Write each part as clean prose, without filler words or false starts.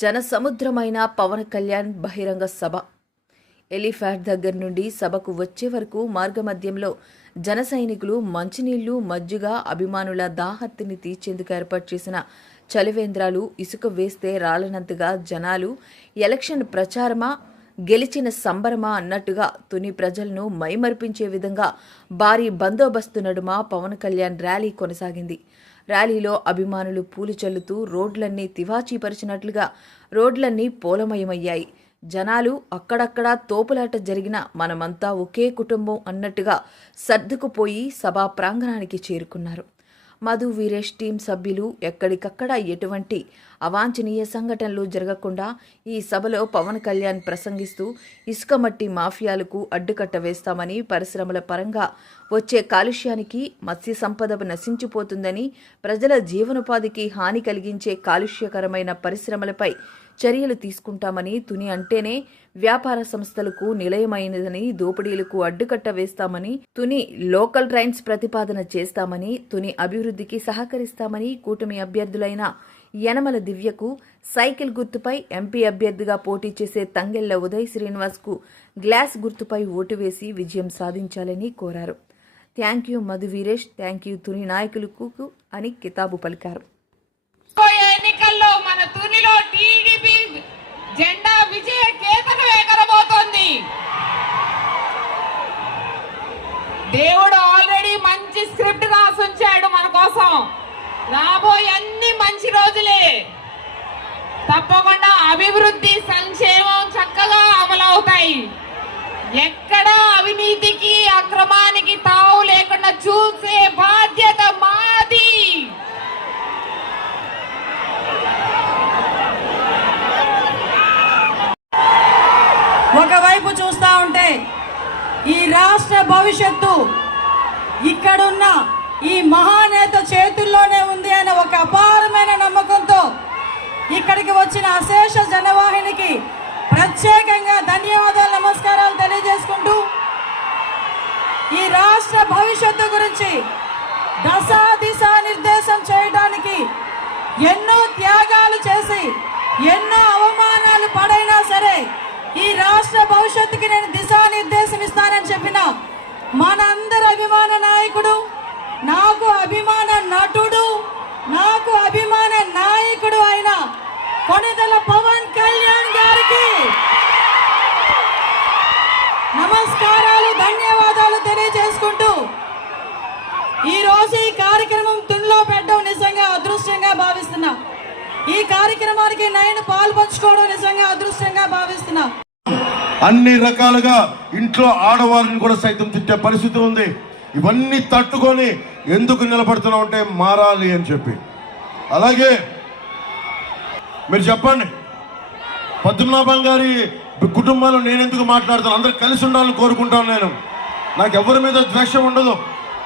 జనసముద్రమైన పవన్ కళ్యాణ్ బహిరంగ సభ. ఎలిఫాట్ దగ్గర నుండి సభకు వచ్చే వరకు మార్గమధ్యంలో జన సైనికులు మంచినీళ్లు, మజ్జిగ, అభిమానుల దాహత్తిని తీర్చేందుకు ఏర్పాటు చేసిన చలివేంద్రాలు, ఇసుక వేస్తే రాలనంతగా జనాలు, ఎలక్షన్ ప్రచారమా, గెలిచిన సంబరమా అన్నట్టుగా తుని ప్రజలను మైమరిపించే విధంగా భారీ బందోబస్తు నడుమ పవన్ కళ్యాణ్ ర్యాలీ కొనసాగింది. ర్యాలీలో అభిమానులు పూలు చల్లుతూ రోడ్లన్నీ తివాచీపరిచినట్లుగా రోడ్లన్నీ పూలమయమయ్యాయి. జనాలు అక్కడక్కడా తోపులాట జరిగిన మనమంతా ఒకే కుటుంబం అన్నట్టుగా సర్దుకుపోయి సభా ప్రాంగణానికి చేరుకున్నారు. మధు వీరేష్ టీం సభ్యులు ఎక్కడికక్కడ ఎటువంటి అవాంఛనీయ సంఘటనలు జరగకుండా ఈ సభలో పవన్ కళ్యాణ్ ప్రసంగిస్తూ ఇసుక మట్టి మాఫియాలకు అడ్డుకట్ట వేస్తామని, పరిశ్రమల పరంగా వచ్చే కాలుష్యానికి మత్స్య సంపద నశించిపోతుందని, ప్రజల జీవనోపాధికి హాని కలిగించే కాలుష్యకరమైన పరిశ్రమలపై చర్యలు తీసుకుంటామని, తుని అంటేనే వ్యాపార సంస్థలకు నిలయమైనదని, దోపిడీలకు అడ్డుకట్ట వేస్తామని, తుని లోకల్ ట్రైన్స్ ప్రతిపాదన చేస్తామని, తుని అభివృద్ధికి సహకరిస్తామని, కూటమి అభ్యర్థులైన యనమల దివ్యకు సైకిల్ గుర్తుపై, ఎంపీ అభ్యర్థిగా పోటీ చేసే తంగెళ్ల ఉదయ్ శ్రీనివాస్కు గ్లాస్ గుర్తుపై ఓటు వేసి విజయం సాధించాలని కోరారు. Thank you Madhu Veeresh, thank you Tuni నాయకులకు అని కితాబు పలికారు. ఎన్నికల్లో మన తునిలో టీడీపీ జెండా విజయ కేతనం ఎగరబోతోంది. దేవుడు ఆల్రెడీ మంచి స్క్రిప్ట్ రాసుంచాడు మన కోసం. రాబోయే అన్ని మంచి రోజులే. తప్పకుండా అభివృద్ధి, సంక్షేమం చక్కగా అమలవుతాయి. ఎక్కడ అవినీతికి, అక్రమానికి తావు లేకుండా చూసే బాధ్యత మాది. ఒకవైపు చూస్తా ఉంటే ఈ రాష్ట్ర భవిష్యత్తు ఇక్కడున్న ఈ మహానేత చేతుల్లోనే ఉంది అనే ఒక అపారమైన నమ్మకంతో ఇక్కడికి వచ్చిన అశేష జనవాహినికి ప్రత్యేకంగా ధన్యవాదాలు, నమస్కారాలు తెలియజేసుకుంటూ ఈ రాష్ట్ర భవిష్యత్తు గురించి దిశా నిర్దేశం చేయడానికి ఎన్నో త్యాగాలు చేసి ఎన్నో అవమానాలు పడైనా సరే ఈ రాష్ట్ర భవిష్యత్తుకి నేను దిశానిర్దేశం ఇస్తానని చెప్పిన మనందరి అభిమాన నాయకుడు, నాకు అభిమాన నటుడు, నాకు అభిమాన నాయకుడు అయిన కొణిదెల పవన్ కళ్యాణ్ గారికి నమస్కారాలు, ధన్యవాదాలు తెలియజేసుకుంటూ ఈరోజు ఈ కార్యక్రమం తునిలో పెట్టడం నిజంగా అదృష్టంగా భావిస్తున్నా. ఈ కార్యక్రమానికి నేను పాల్పంచుకోవడం నిజంగా అదృష్టంగా భావిస్తున్నా. అన్ని రకాలుగా ఇంట్లో ఆడవారిని కూడా సైతం తిట్టే పరిస్థితి ఉంది. ఇవన్నీ తట్టుకొని ఎందుకు నిలబడుతున్నాం అంటే మారాలి అని చెప్పి. అలాగే మీరు చెప్పండి, పద్మనాభం గారి కుటుంబంలో నేను ఎందుకు మాట్లాడుతాను? అందరూ కలిసి ఉండాలని కోరుకుంటాను. నాకు ఎవరి మీద ద్వేషం ఉండదు.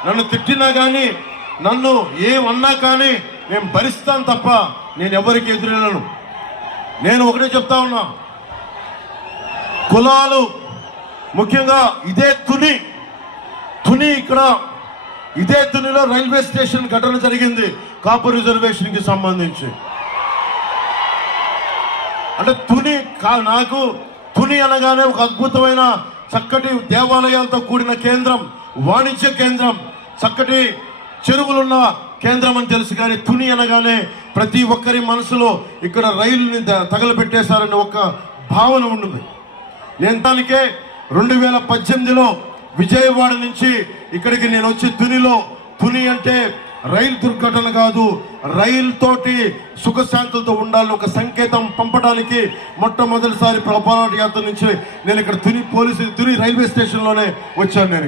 నన్ను తిట్టినా కానీ, నన్ను ఏమన్నా కానీ నేను భరిస్తాను తప్ప నేను ఎవరికి ఎదురెళ్ళను. నేను ఒకటే చెప్తా ఉన్నా, కులాలు ముఖ్యంగా ఇదే తుని ఇక్కడ ఇదే తునిలో రైల్వే స్టేషన్ ఘటన జరిగింది కాపు రిజర్వేషన్ కి సంబంధించి. అంటే నాకు తుని అనగానే ఒక అద్భుతమైన చక్కటి దేవాలయాలతో కూడిన కేంద్రం, వాణిజ్య కేంద్రం, చక్కటి చెరువులున్న కేంద్రం అని తెలుసు. కానీ తుని అనగానే ప్రతి ఒక్కరి మనసులో ఇక్కడ రైలుని తగలబెట్టేశారని ఒక భావన ఉంటుంది. నేను దానికే 2018లో విజయవాడ నుంచి ఇక్కడికి నేను వచ్చి తుని అంటే రైలు దుర్ఘటన కాదు, రైలు తోటి సుఖశాంతులతో ఉండాలని ఒక సంకేతం పంపడానికి మొట్టమొదటిసారి పోరాట యాత్ర నుంచి నేను ఇక్కడ తుని రైల్వే స్టేషన్లోనే వచ్చాను. నేను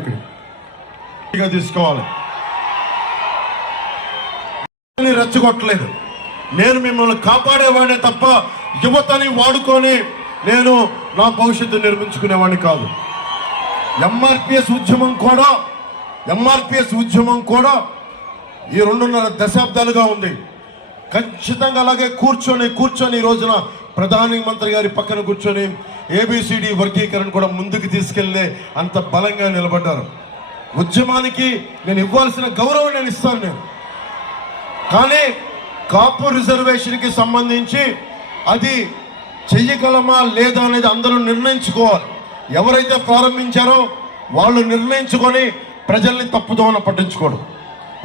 ఇక్కడ తీసుకోవాలి, రెచ్చగొట్టలేదు. నేను మిమ్మల్ని కాపాడేవాడే తప్ప యువతని వాడుకొని నేను నా భవిష్యత్తు నిర్మించుకునేవాడిని కాదు. ఎంఆర్పిఎస్ ఉద్యమం కూడా ఈ 2.5 దశాబ్దాలుగా ఉంది. ఖచ్చితంగా అలాగే కూర్చొని ఈ రోజున ప్రధానమంత్రి గారి పక్కన కూర్చొని ABCD వర్గీకరణ కూడా ముందుకు తీసుకెళ్లే అంత బలంగా నిలబడ్డారు. ఉద్యమానికి నేను ఇవ్వాల్సిన గౌరవం నేను ఇస్తాను. కానీ కాపు రిజర్వేషన్ కి సంబంధించి అది చెయ్యగలమా లేదా అనేది అందరూ నిర్ణయించుకోవాలి. ఎవరైతే ప్రారంభించారో వాళ్ళు నిర్ణయించుకొని ప్రజల్ని తప్పుదోవన పట్టించుకోవడం,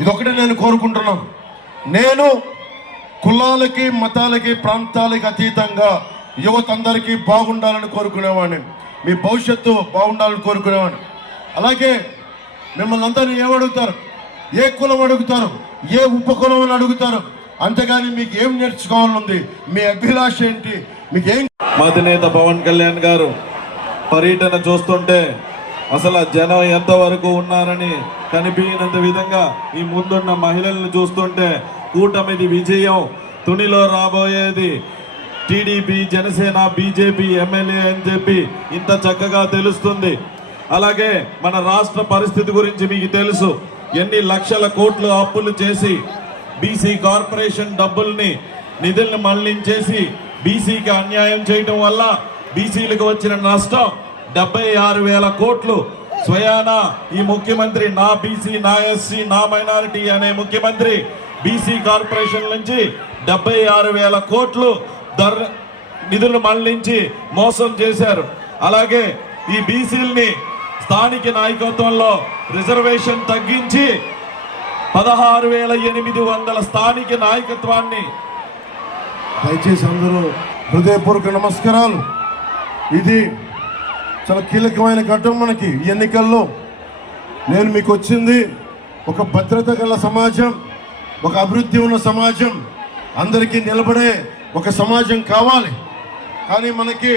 ఇదొకటి నేను కోరుకుంటున్నాను. నేను కులాలకి, మతాలకి, ప్రాంతాలకి అతీతంగా యువత అందరికీ బాగుండాలని కోరుకునేవాడిని, మీ భవిష్యత్తు బాగుండాలని కోరుకునేవాడిని. అలాగే మిమ్మల్ని అందరినీ ఏమడుగుతారు, ఏ కులం అడుగుతారు, ఏ ఉపకులం అని అడుగుతారు, అంతేగాని మీకు ఏం నేర్చుకోవాలనుంది, మీ అభిలాష ఏంటి, మీకేం. మా అధినేత పవన్ కళ్యాణ్ గారు పర్యటన చూస్తుంటే అసలు జనం ఎంతవరకు ఉన్నారని కనిపించినంత విధంగా ఈ ముందున్న మహిళలను చూస్తుంటే కూటమిది విజయం, తునిలో రాబోయేది టీడీపీ, జనసేన, బీజేపీ ఎమ్మెల్యే అని చెప్పి ఇంత చక్కగా తెలుస్తుంది. అలాగే మన రాష్ట్ర పరిస్థితి గురించి మీకు తెలుసు. ఎన్ని లక్షల కోట్లు అప్పులు చేసి బీసీ కార్పొరేషన్ డబ్బుల్ని, నిధుల్ని మళ్లించేసి బీసీకి అన్యాయం చేయడం వల్ల బీసీలకు వచ్చిన నష్టం 76,000 కోట్లు. స్వయాన ఈ ముఖ్యమంత్రి నా బీసీ, నా ఎస్సీ, నా మైనారిటీ అనే ముఖ్యమంత్రి బీసీ కార్పొరేషన్ నుంచి 76,000 కోట్లు నిధులు మళ్లించి మోసం చేశారు. అలాగే ఈ బీసీల్ని స్థానిక నాయకత్వంలో రిజర్వేషన్ తగ్గించి 16,800 స్థానిక నాయకత్వాన్ని. దయచేసి అందరూ హృదయపూర్వక నమస్కారాలు. ఇది చాలా కీలకమైన ఘట్టం మనకి ఈ ఎన్నికల్లో. నేను మీకు వచ్చింది ఒక భద్రత గల సమాజం, ఒక అభివృద్ధి ఉన్న సమాజం, అందరికీ నిలబడే ఒక సమాజం కావాలి. కానీ మనకి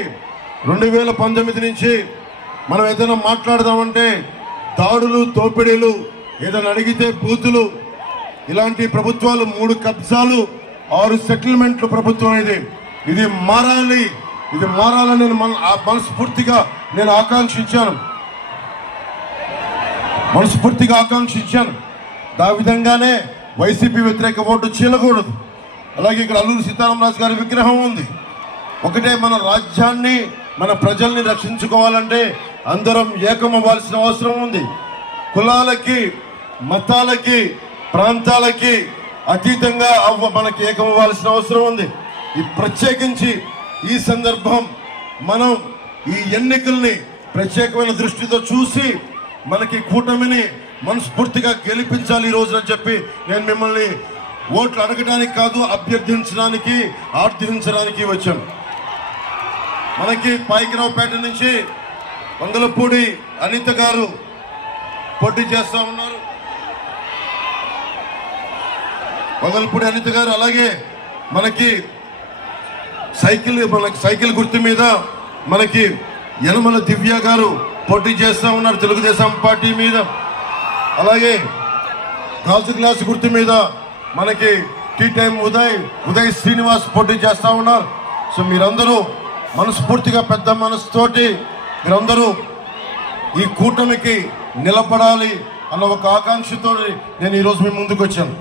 2019 నుంచి మనం ఏదైనా మాట్లాడదామంటే దాడులు, దోపిడీలు, ఏదైనా అడిగితే బూతులు, ఇలాంటి ప్రభుత్వాలు, 3 కబ్జాలు, 6 సెటిల్మెంట్లు ప్రభుత్వం ఇది మారాలి. ఇది మారాలని మనస్ఫూర్తిగా నేను ఆకాంక్షించాను. ఆ విధంగానే వైసీపీ వ్యతిరేక ఓటు చీలకూడదు. అలాగే ఇక్కడ అల్లూరి సీతారామరాజు గారి విగ్రహం ఉంది. ఒకటే, మన రాజ్యాన్ని, మన ప్రజల్ని రక్షించుకోవాలంటే అందరం ఏకమవ్వాల్సిన అవసరం ఉంది. కులాలకి, మతాలకి, ప్రాంతాలకి అతీతంగా మనకి ఏకమవ్వాల్సిన అవసరం ఉంది. ఈ ప్రత్యేకించి ఈ సందర్భం మనం ఈ ఎన్నికల్ని ప్రత్యేకమైన దృష్టితో చూసి మనకి కూటమిని మనస్ఫూర్తిగా గెలిపించాలి ఈ రోజున చెప్పి నేను మిమ్మల్ని ఓట్లు అడగడానికి కాదు, అభ్యర్థించడానికి, ఆర్థించడానికి వచ్చాను. మనకి పాయకరావుపేట నుంచి వంగలపూడి అనిత గారు పోటీ చేస్తా ఉన్నారు. వంగలపూడి అనిత గారు, అలాగే మనకి సైకిల్ గుర్తు మీద మనకి యనమల దివ్య గారు పోటీ చేస్తా ఉన్నారు తెలుగుదేశం పార్టీ మీద. అలాగే గాజు గ్లాస్ గుర్తు మీద మనకి టీ టైం ఉదయ్ శ్రీనివాస్ పోటీ చేస్తా ఉన్నారు. సో మీరందరూ మనస్ఫూర్తిగా పెద్ద మనసుతోటి మీరందరూ ఈ కూటమికి నిలబడాలి అన్న ఒక ఆకాంక్షతో నేను ఈరోజు మీ ముందుకు వచ్చాను.